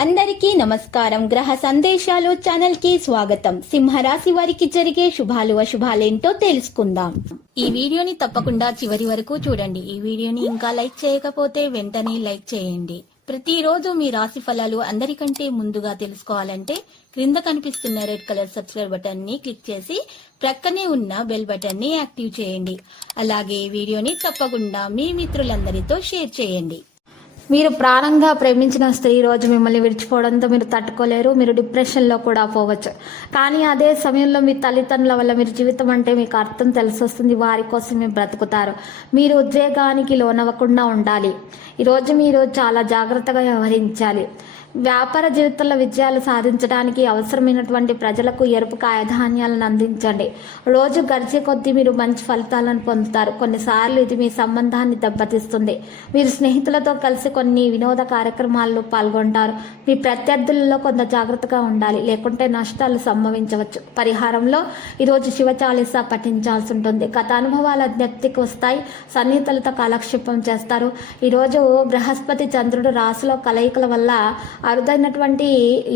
అందరికీ నమస్కారం. గ్రహ సందేశాలు ఛానల్ కి స్వాగతం. సింహరాశి వారికి జరిగే శుభాలు అశుభాలేంటో తెలుసుకుందాం. ఈ వీడియోని తప్పకుండా చివరి వరకు చూడండి. ఈ వీడియోని ఇంకా లైక్ చేయకపోతే వెంటనే లైక్ చేయండి. ప్రతిరోజు మీ రాశి ఫలాలు అందరికంటే ముందుగా తెలుసుకోవాలంటే క్రింద కనిపిస్తున్న రెడ్ కలర్ సబ్స్క్రైబ్ బటన్ ని క్లిక్ చేసి ప్రక్కనే ఉన్న బెల్ బటన్ ని యాక్టివ్ చేయండి. అలాగే వీడియోని తప్పకుండా మీ మిత్రులందరితో షేర్ చేయండి. మీరు ప్రాణంగా ప్రేమించిన స్త్రీ రోజు మిమ్మల్ని విడిచిపోవడంతో మీరు తట్టుకోలేరు. మీరు డిప్రెషన్లో కూడా పోవచ్చు. కానీ అదే సమయంలో మీ తల్లిదండ్రుల వల్ల మీరు జీవితం అంటే మీకు అర్థం తెలిసొస్తుంది. వారి కోసం మీరు బ్రతుకుతారు. మీరు ఉద్వేగానికి లోనవ్వకుండా ఉండాలి. ఈరోజు మీరు చాలా జాగ్రత్తగా వ్యవహరించాలి. వ్యాపార జీవితంలో విజయాలు సాధించడానికి అవసరమైనటువంటి ప్రజలకు ఎరుపు కాయధాన్యాలను అందించండి. రోజు గడిచే కొద్దీ మీరు మంచి ఫలితాలను పొందుతారు. కొన్నిసార్లు ఇది మీ సంబంధాన్ని దెబ్బతీస్తుంది. మీరు స్నేహితులతో కలిసి కొన్ని వినోద కార్యక్రమాల్లో పాల్గొంటారు. మీ ప్రత్యర్థులలో కొంత జాగ్రత్తగా ఉండాలి, లేకుంటే నష్టాలు సంభవించవచ్చు. పరిహారంలో ఈరోజు శివ చాలీసా పఠించాల్సి ఉంటుంది. గత అనుభవాల జ్ఞప్తికి వస్తాయి. సన్నిహితులతో కాలక్షేపం చేస్తారు. ఈరోజు బృహస్పతి చంద్రుడు రాశిలో కలయికల వల్ల అరుదైనటువంటి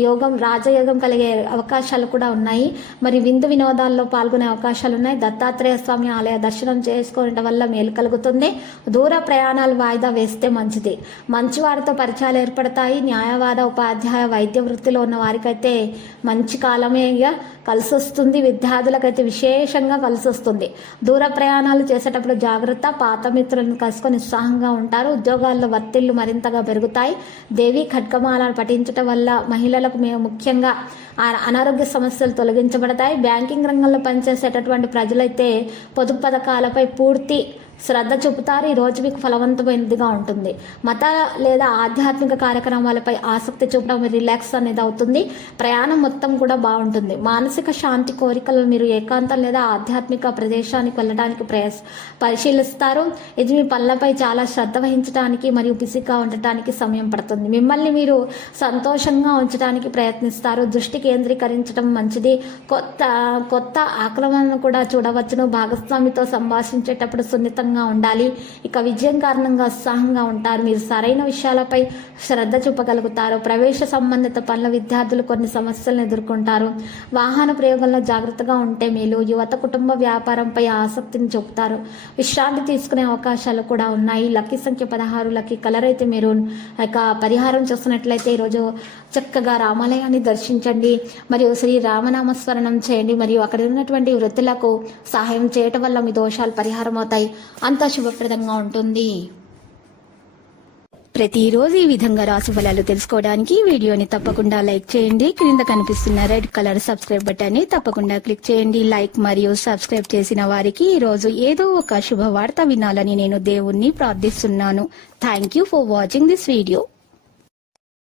యోగం, రాజయోగం కలిగే అవకాశాలు కూడా ఉన్నాయి. మరి విందు వినోదాల్లో పాల్గొనే అవకాశాలు ఉన్నాయి. దత్తాత్రేయ స్వామి ఆలయ దర్శనం చేసుకోవడం వల్ల మేలు కలుగుతుంది. దూర ప్రయాణాలు వాయిదా వేస్తే మంచిది. మంచి వారితో పరిచయాలు ఏర్పడతాయి. న్యాయవాద, ఉపాధ్యాయ, వైద్య వృత్తిలో ఉన్న వారికైతే మంచి కాలమేగా కలిసి వస్తుంది. విద్యార్థులకైతే విశేషంగా కలిసి వస్తుంది. దూర ప్రయాణాలు చేసేటప్పుడు జాగ్రత్త. పాత మిత్రులను కలుసుకొని ఉత్సాహంగా ఉంటారు. ఉద్యోగాల్లో వర్తిళ్లు మరింతగా పెరుగుతాయి. దేవి ఖడ్గమాల పఠించడం వల్ల మహిళలకు ముఖ్యంగా అనారోగ్య సమస్యలు తొలగించబడతాయి. బ్యాంకింగ్ రంగంలో పనిచేసేటటువంటి ప్రజలైతే పొదుపు పథకాలపై పూర్తి శ్రద్ధ చూపుతారు. ఈ రోజు మీకు ఫలవంతమైనదిగా ఉంటుంది. మత లేదా ఆధ్యాత్మిక కార్యక్రమాలపై ఆసక్తి చూపడం రిలాక్స్ అనేది అవుతుంది. ప్రయాణం మొత్తం కూడా బాగుంటుంది. మానసిక శాంతి కోరికలు మీరు ఏకాంతం లేదా ఆధ్యాత్మిక ప్రదేశానికి వెళ్ళడానికి పరిశీలిస్తారు. ఇది మీ పనులపై చాలా శ్రద్ధ వహించడానికి మరియు బిజీగా ఉండటానికి సమయం పడుతుంది. మిమ్మల్ని మీరు సంతోషంగా ఉంచడానికి ప్రయత్నిస్తారు. దృష్టి కేంద్రీకరించడం మంచిది. కొత్త ఆక్రమణను కూడా చూడవచ్చును. భాగస్వామితో సంభాషించేటప్పుడు సున్నితంగా ఉండాలి. ఇక విజయం కారణంగా ఉత్సాహంగా ఉంటారు. మీరు సరైన విషయాలపై శ్రద్ధ చూపగలుగుతారు. ప్రవేశ సంబంధిత పనుల విద్యార్థులు కొన్ని సమస్యలను ఎదుర్కొంటారు. వాహన ప్రయోగంలో జాగ్రత్తగా ఉంటే మేలు. యువత కుటుంబ వ్యాపారంపై ఆసక్తిని చూపుతారు. విశ్రాంతి తీసుకునే అవకాశాలు కూడా ఉన్నాయి. లక్కీ సంఖ్య 16, లక్కీ కలర్ అయితే మెరూన్. ఇక పరిహారం చూస్తున్నట్లయితే ఈరోజు చక్కగా రామాలయాన్ని దర్శించండి మరియు శ్రీ రామనామస్మరణం చేయండి. మరియు అక్కడ ఉన్నటువంటి వృద్ధులకు సహాయం చేయటం వల్ల మీ దోషాలు పరిహారం అవుతాయి. అంతా శుభప్రదంగా ఉంటుంది. ప్రతిరోజు ఈ విధంగా రాశి ఫలాలు తెలుసుకోవడానికి వీడియోని తప్పకుండా లైక్ చేయండి. క్రింద కనిపిస్తున్న రెడ్ కలర్ సబ్స్క్రైబ్ బటన్ ని తప్పకుండా క్లిక్ చేయండి. లైక్ మరియు సబ్స్క్రైబ్ చేసిన వారికి ఈ రోజు ఏదో ఒక శుభవార్త వినాలని నేను దేవుణ్ణి ప్రార్థిస్తున్నాను. Thank you for watching this video.